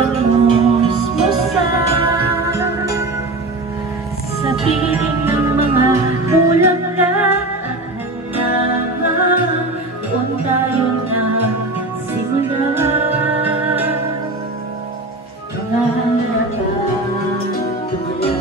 pagmusmusan sa piling ng mga ulam na at halaman. Doon tayo na simula mga halatang tula.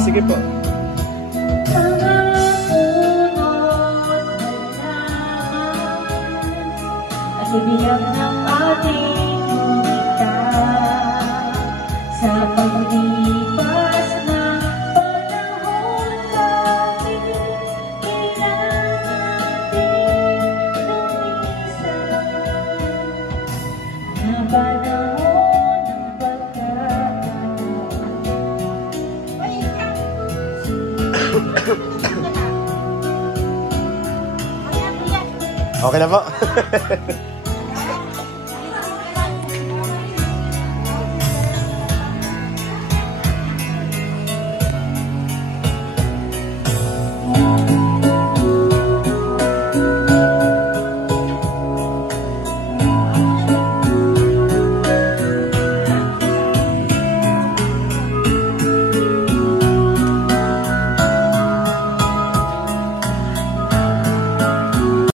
Sige po. At ibilang ng ating lumita sa paglipas ng panahon natin, kailangan natin lumisan na panahon ng pagkakataon. Okay na po.